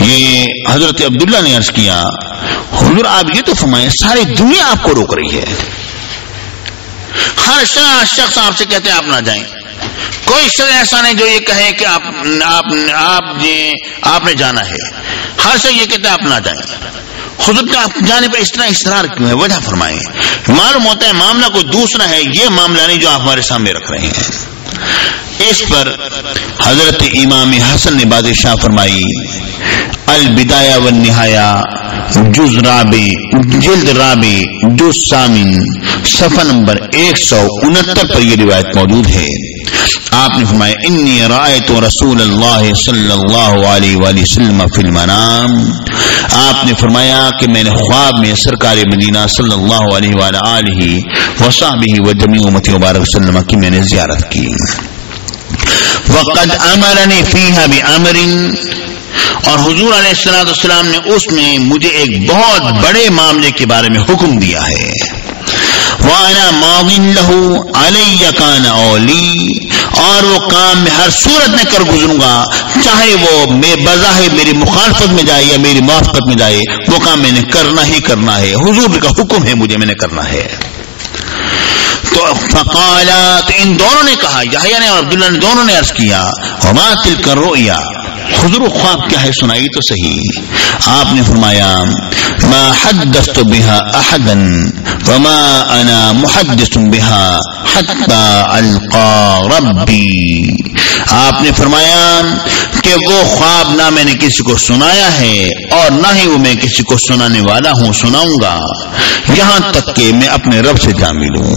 یہ حضرت عبداللہ نے عرض کیا حضور آپ یہ تو فرمائیں ساری دنیا آپ کو روک رہی ہے، ہر شخص آپ سے کہتے ہیں آپ نہ جائیں، کوئی شخص ایسا نہیں جو یہ کہے کہ آپ نے جانا ہے، ہر شخص یہ کہتے ہیں آپ نہ جائیں، حضور کے آپ جانے پر اس طرح اصرار کیوں ہے؟ وجہ فرمائیں۔ معلوم ہوتا ہے معاملہ کوئی دوسرا ہے، یہ معاملہ نہیں جو آپ ہمارے سامنے رکھ رہے ہیں۔ اس پر حضرت امام حسن نے بادشاہ فرمائی البدایہ والنہایہ جلد رابع جز ثامن صفحہ نمبر 169 پر یہ روایت موجود ہے۔ آپ نے فرمایا انی رأیت رسول اللہ صلی اللہ علیہ وآلہ وسلم فی المنام، آپ نے فرمایا کہ میں نے خواب میں سرکار مدینہ صلی اللہ علیہ وآلہ وصحبہ وجمیع امتی مبارک وسلم کی میں نے زیارت کی۔ وقد امرنی فیہا بامر، اور حضور علیہ السلام نے اس میں مجھے ایک بہت بڑے معاملے کے بارے میں حکم دیا ہے۔ وَأَنَا مَاضٍ لَهُ عَلَيَّ كَانَ أَوْلِي، اور وہ کام میں ہر صورت میں کر گزروں گا، چاہے وہ بظاہر میری مخالفت میں جائے یا میری موافقت میں جائے، وہ کام میں نے کرنا ہی کرنا ہے، حضور کا حکم ہے مجھے، میں نے کرنا ہے۔ تو فقالت، ان دونوں نے کہا، یحییٰ نے اور عبداللہ نے دونوں نے عرض کیا وما تلک الرؤیا، حضور خواب کیا ہے سنائی تو صحیح۔ آپ نے فرمایا ما حدثت بها احدا وما انا محدث بها حتى القى ربی، آپ نے فرمایا کہ وہ خواب نہ میں نے کسی کو سنایا ہے اور نہ ہی وہ میں کسی کو سنانے والا ہوں، سناؤں گا یہاں تک کہ میں اپنے رب سے جا ملوں۔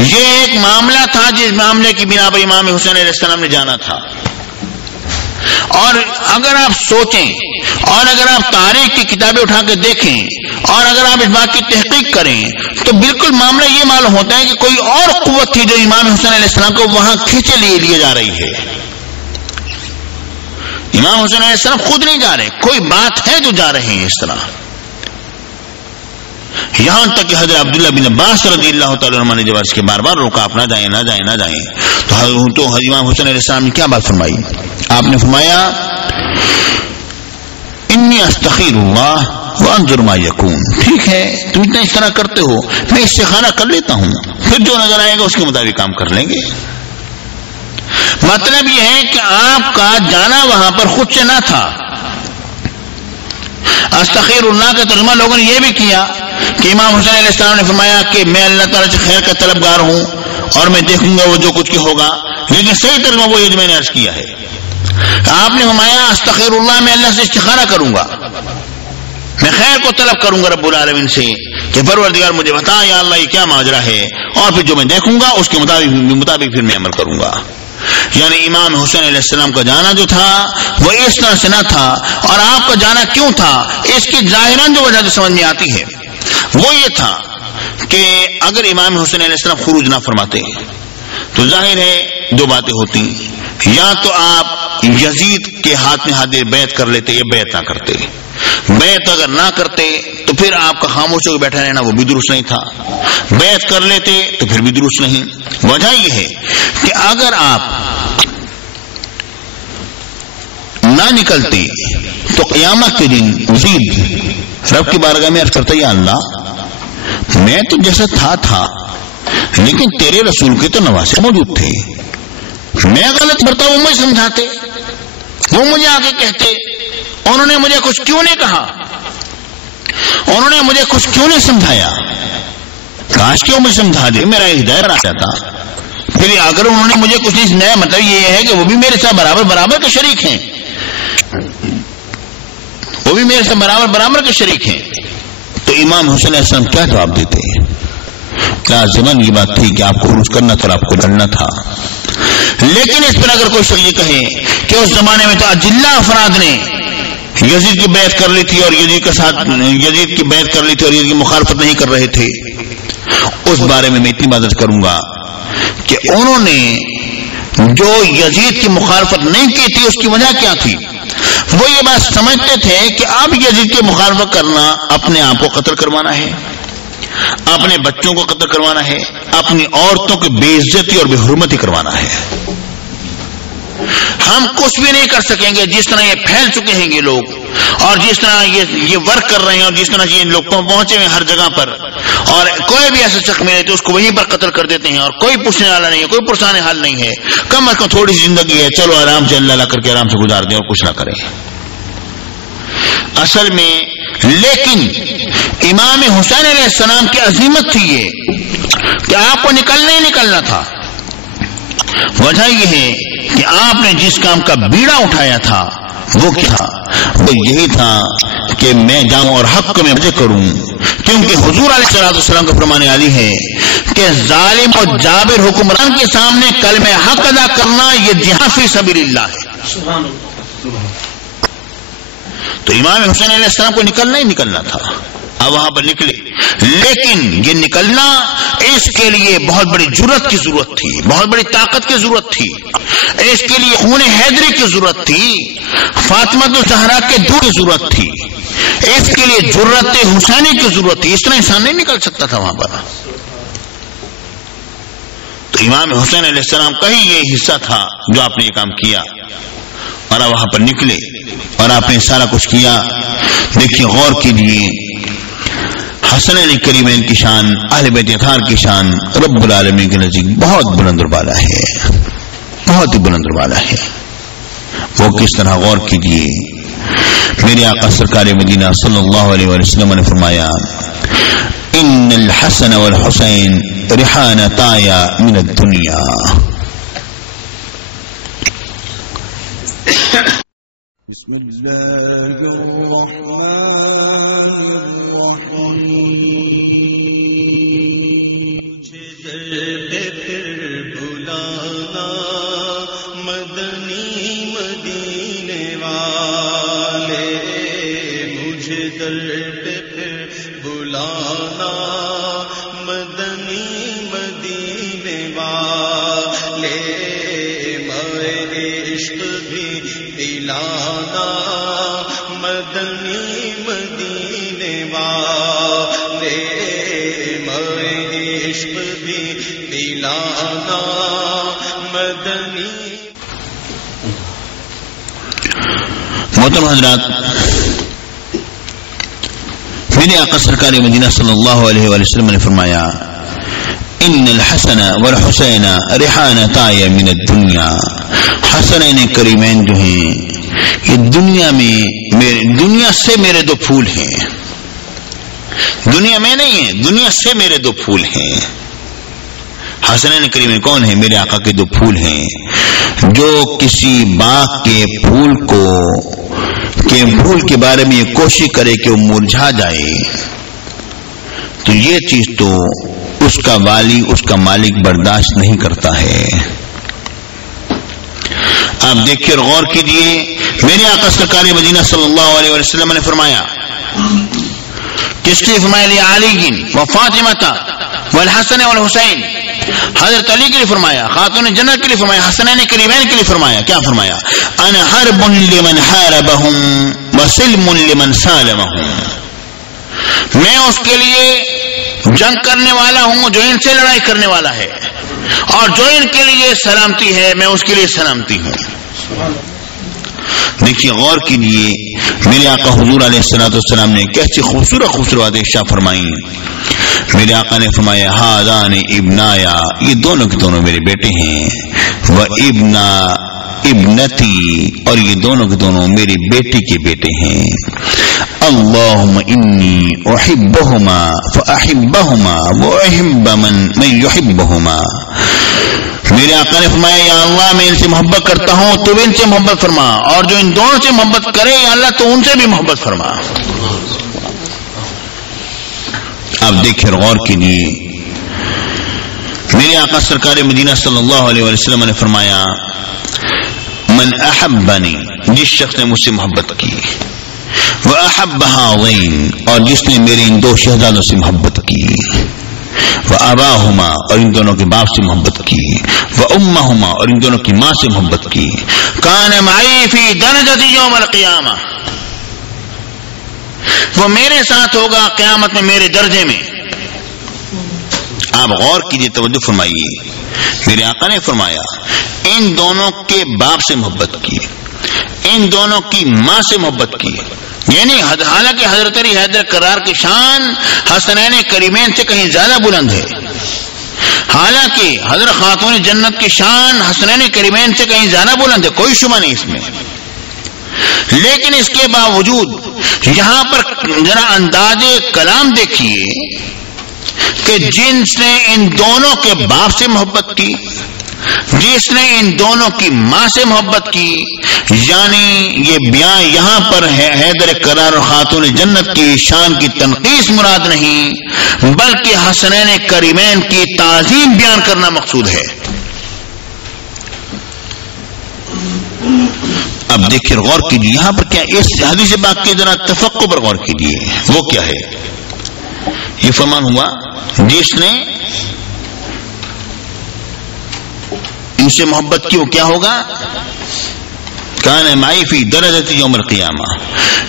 یہ ایک معاملہ تھا جس معاملے کی بنا پر امام حسین علیہ السلام نے جانا تھا، اور اگر آپ سوچیں اور اگر آپ تاریخ کی کتابیں اٹھا کے دیکھیں اور اگر آپ اس بات کی تحقیق کریں تو بالکل معاملہ یہ معلوم ہوتا ہے کہ کوئی اور قوت تھی جو امام حسین علیہ السلام کو وہاں کھینچے لیے جا رہی ہے۔ امام حسین علیہ السلام خود نہیں جا رہے، کوئی بات ہے جو جا رہے ہیں اس طرح، یہاں تک کہ حضرت عبداللہ بن عباس رضی اللہ تعالی عنہ نے جب اس کے بار بار روکا آپ نہ جائیں نہ جائیں نہ جائیں، تو امام حسین علیہ السلام نے کیا بات فرمائی؟ آپ نے فرمایا انی استخیر اللہ وانظر ما یکون، ٹھیک ہے تم اتنا اس طرح کرتے ہو، میں استخارہ کر لیتا ہوں، پھر جو نظر آئے گا اس کے مطابق کام کر لیں گے۔ مطلب یہ ہے کہ آپ کا جانا وہاں پر خود سے نہ تھا۔ استخیر اللہ کا ترجمہ لوگوں نے یہ بھی کیا کہ امام حسین علیہ السلام نے فرمایا کہ میں اللہ تعالیٰ سے خیر کا طلبگار ہوں اور میں دیکھوں گا وہ جو کچھ ہوگا، لیکن صحیح ترجمہ وہ یہ جو میں نے عرض کیا ہے۔ آپ نے فرمایا استخیر اللہ، میں اللہ سے استخارہ کروں گا، میں خیر کو طلب کروں گا رب العالمین سے کہ پروردگار مجھے بتا یا اللہ یہ کیا ماجرا ہے، اور پھر جو میں دیکھوں گا اس کے مطابق پھر میں عمل کروں گا۔ یعنی امام حسین علیہ السلام کا جانا جو تھا وہ اس طرح سے نہ تھا، اور آپ کا جانا کیوں تھا اس کی ظاہراً جو وجہ جو سمجھ میں آتی ہے وہ یہ تھا کہ اگر امام حسین علیہ السلام خروج نہ فرماتے تو ظاہر ہے دو باتیں ہوتی، یا تو آپ یزید کے ہاتھ میں ہاتھ بیعت کر لیتے یا بیعت نہ کرتے، بیعت اگر نہ کرتے تو پھر آپ کا خاموش ہو کے بیٹھا رہنا وہ بھی درست نہیں تھا، بیعت کر لیتے تو پھر بھی درست نہیں۔ وجہ یہ ہے کہ اگر آپ نہ نکلتے تو قیامت کے دن یزید رب کی بارگاہ میں عرض کرتا یا اللہ میں تو جیسا تھا لیکن تیرے رسول کے تو نواسے موجود تھے، میں غلط کرتا وہ مجھے سمجھاتے، وہ مجھے آگے کہتے، انہوں نے مجھے کچھ کیوں نہیں کہا، انہوں نے مجھے کچھ کیوں نہیں سمجھایا، کاش کیوں مجھے سمجھا دے، میرا ہدایت آ جاتا۔ پھر اگر انہوں نے مجھے کچھ نہیں سمجھایا مطلب یہ ہے کہ وہ بھی میرے ساتھ برابر کے شریک ہیں، وہ بھی میرے ساتھ برابر کے شریک ہیں۔ تو امام حسین علیہ السلام کیا جواب دیتے ہیں؟ لازماً یہ بات تھی کہ آپ کو خروج کرنا تھا اور آپ کو لڑنا تھا، لیکن اس پر اگر کوئی شخص یہ کہے کہ اس زمانے میں تو اجلہ افراد نے یزید کی بیعت کر لی تھی اور یزید کے ساتھ یزید کی بیعت کر لی تھی اور یزید کی مخالفت نہیں کر رہے تھے، اس بارے میں اتنی بات کروں گا کہ انہوں نے جو یزید کی مخالفت نہیں کی تھی اس کی وجہ کیا تھی؟ وہ یہ بات سمجھتے تھے کہ اب یزید کی مخالفت کرنا اپنے آپ کو قتل کروانا ہے، اپنے بچوں کو قتل کروانا ہے، اپنی عورتوں کی بے عزتی اور بے حرمتی کروانا ہے۔ ہم کچھ بھی نہیں کر سکیں گے جس طرح یہ پھیل چکے ہیں یہ لوگ، اور جس طرح یہ ورک کر رہے ہیں، اور جس طرح یہ لوگ پہنچے ہوئے ہر جگہ پر، اور کوئی بھی ایسا شخص ملے تو اس کو وہیں پر قتل کر دیتے ہیں، اور کوئی پوچھنے والا نہیں ہے، کوئی پرسان حال نہیں ہے. کم از کم تھوڑی سی زندگی ہے، چلو آرام سے اللہ کر کے آرام سے گزار دیں اور کچھ نہ کریں. اصل میں لیکن امام حسین علیہ السلام کی عظمت تھی یہ کہ آپ کو نکلنا ہی نکلنا تھا. وجہ یہ ہے کہ آپ نے جس کام کا بیڑا اٹھایا تھا وہ کیا تھا؟ وہ یہی تھا کہ میں جاؤں اور حق میں مزے کروں، کیونکہ حضور علیہ السلام کا فرمان علی ہے کہ ظالم اور جابر حکمران کے سامنے کلمہ حق ادا کرنا یہ جہاد فی سبیل اللہ ہے. تو امام حسین علیہ السلام کو نکلنا ہی نکلنا تھا. اب وہاں پر نکلے، لیکن یہ نکلنا اس کے لیے بہت بڑی جرأت کی ضرورت تھی، بہت بڑی طاقت کی ضرورت تھی. اس کے لیے خون حیدری کی ضرورت تھی، فاطمہ الزہرا کے دودھ کی ضرورت تھی، اس کے لیے جرأت حسینی کی ضرورت تھی. اس طرح انسان نہیں نکل سکتا تھا وہاں پر. تو امام حسین علیہ السلام کا ہی یہ حصہ تھا جو آپ نے یہ کام کیا، اور وہاں پر نکلے اور آپ نے سارا کچھ کیا. دیکھیے غور کیجیے، حسن علی کریمین کی شان، اہل بیت اطہار کی شان رب العالمین کے نزدیک بہت بلند و بالا ہے، بہت ہی بلند و بالا ہے. وہ کس طرح غور کیجیے. میرے آقا سرکار مدینہ صلی اللہ علیہ وسلم نے فرمایا ان الحسن والحسین ریحانتایا من الدنیا. بسم اللہ الرحمن مجھے در پہ پھر بلانا مدنی مدینے والے، مجھے در پہ پھر بلانا مدنی مدینے والے، میرے عشق بھی دلانا مدنی مدینے والے، میرے عشق بھی دلانا مدنی. محترم حضرات، میرے آقا سرکار مدینہ صلی اللہ علیہ وسلم نے فرمایا ان الحسن والحسین ریحانتایا من الدنیا. حسنین کریمین جو ہیں یہ دنیا سے میرے دو پھول ہیں. دنیا میں نہیں ہے، دنیا سے میرے دو پھول ہیں. حسنین کریمین کون ہیں؟ میرے آقا کے دو پھول ہیں. جو کسی باغ کے پھول کے بارے میں یہ کوشش کرے کہ وہ مرجھا جائے تو یہ چیز تو اس کا والی، اس کا مالک برداشت نہیں کرتا ہے. آپ دیکھیے اور غور کیجیے، میرے آقا سرکار مدینہ صلی اللہ علیہ وسلم نے فرمایا، کس کے فرمایا؟ لعلی و فاطمہ والحسن والحسین. حضرت علی کے لیے فرمایا، خاتون جنت کے لیے فرمایا، حسنین کریمین کے لیے فرمایا. کیا فرمایا؟ انا حرب لمن حاربهم وسلم لمن سالمهم. میں اس کے لیے جنگ کرنے والا ہوں جو ان سے لڑائی کرنے والا ہے، اور جو ان کے لیے سلامتی ہے میں اس کے لیے سلامتی ہوں. دیکھیے غور کیجیے، میرے آقا حضور علیہ السلام نے کیسی خوبصورت ارشاد فرمائی. میرے آقا نے فرمایا ہذان ابنایا، یہ دونوں کے دونوں میرے بیٹے ہیں، و ابنا ابنتی، اور یہ دونوں کے دونوں میری بیٹی کے بیٹے ہیں. اللہم انی احبہما فاحبہما واحب من یحبہما. میرے آقا نے فرمایا یا اللہ میں ان سے محبت کرتا ہوں تو بھی ان سے محبت فرما، اور جو ان دونوں سے محبت کرے یا اللہ تو ان سے بھی محبت فرما. آپ دیکھیں غور کیجیے، میرے آقا سرکار مدینہ صلی اللہ علیہ وسلم نے فرمایا من احبنی، جس شخص نے مجھ سے محبت کی، وَأَحَبَّ هَذَيْنِ، اور جس نے میرے ان دو شہزادوں سے محبت کی، وَأَبَاهُمَا، اور ان دونوں کے باپ سے محبت کی، وَأُمَّهُمَا، اور ان دونوں کی ماں سے محبت کی، كَانَ مَعِي فِي دَرَجَةِ يَوْمَ الْقِيَامَةِ، وہ میرے ساتھ ہوگا قیامت میں میرے درجے میں. آپ غور کیجئے، توجہ فرمائیے، میرے آقا نے فرمایا ان دونوں کے باپ سے محبت کی، ان دونوں کی ماں سے محبت کی، یعنی حالانکہ حضرت علی حیدر کرار کی شان حسنین کریمین سے کہیں زیادہ بلند ہے، حالانکہ حضرت خاتون جنت کی شان حسنین کریمین سے کہیں زیادہ بلند ہے، کوئی شبہ نہیں اس میں، لیکن اس کے باوجود یہاں پر ذرا انداز کلام دیکھیے کہ جس نے ان دونوں کے باپ سے محبت کی، جس نے ان دونوں کی ماں سے محبت کی، یعنی یہ بیان یہاں پر حیدر کرار اور خاتون جنت کی شان کی تنقیص مراد نہیں، بلکہ حسنین کریمین کی تعظیم بیان کرنا مقصود ہے۔ اب دیکھیے غور کیجیے یہاں پر کیا، اس حدیث پاک کے ذرا تفقع پر غور کیجیے، وہ کیا ہے؟ یہ فرمان ہوا جس نے ان سے محبت کی وہ کیا ہوگا؟ کان معی فی درجۃ یوم القیامہ۔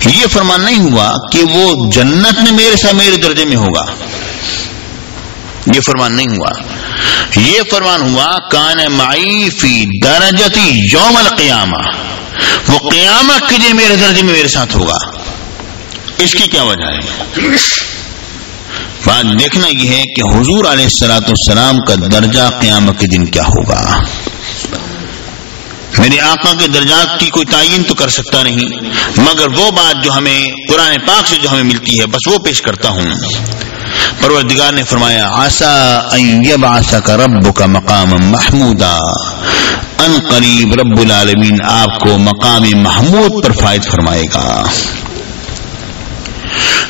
یہ فرمان نہیں ہوا کہ وہ جنت میں میرے ساتھ میرے درجے میں ہوگا، یہ فرمان نہیں ہوا، یہ فرمان ہوا کان معی فی درجۃ یوم القیامہ، وہ قیامت کے دن میرے درجے میں میرے ساتھ ہوگا۔ اس کی کیا وجہ ہے؟ بات دیکھنا یہ ہے کہ حضور علیہ الصلوۃ والسلام کا درجہ قیامت کے دن کیا ہوگا۔ میرے آقا کے درجات کی کوئی تعین تو کر سکتا نہیں، مگر وہ بات جو ہمیں قرآن پاک سے جو ہمیں ملتی ہے بس وہ پیش کرتا ہوں۔ پروردگار نے فرمایا عسیٰ ان یبعثک ربک مقاما محمودا، ان قریب رب العالمین آپ کو مقام محمود پر فائز فرمائے گا۔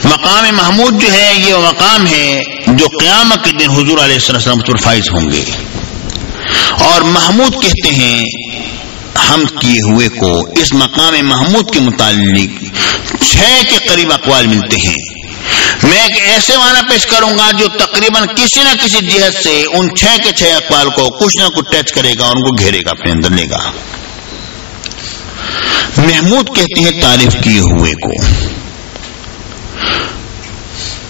مقام محمود جو ہے یہ مقام ہے جو قیامت کے دن حضور علیہ السلام پر فائز ہوں گے، اور محمود کہتے ہیں حمد کیے ہوئے کو۔ اس مقام محمود کے متعلق 6 کے قریب اقوال ملتے ہیں۔ میں ایک ایسے معنی پیش کروں گا جو تقریباً کسی نہ کسی جہت سے ان 6 کے 6 اقوال کو کچھ نہ کچھ ٹچ کرے گا اور ان کو گھیرے گا، اپنے اندر لے گا۔ محمود کہتے ہیں تعریف کیے ہوئے کو،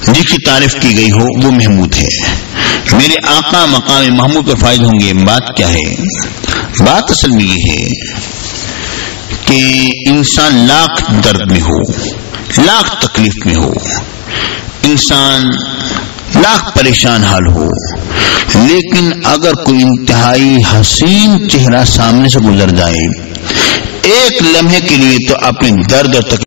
جس کی تعریف کی گئی ہو وہ محمود ہے۔ میرے آقا مقام محمود پر فائز ہوں گے۔ بات کیا ہے؟ بات اصل میں یہ ہے کہ انسان لاکھ درد میں ہو، لاکھ تکلیف میں ہو، انسان لاکھ پریشان حال ہو، لیکن اگر کوئی انتہائی حسین چہرہ سامنے سے گزر جائے ایک لمحے کے لیے تو اپنے درد اور تکلیف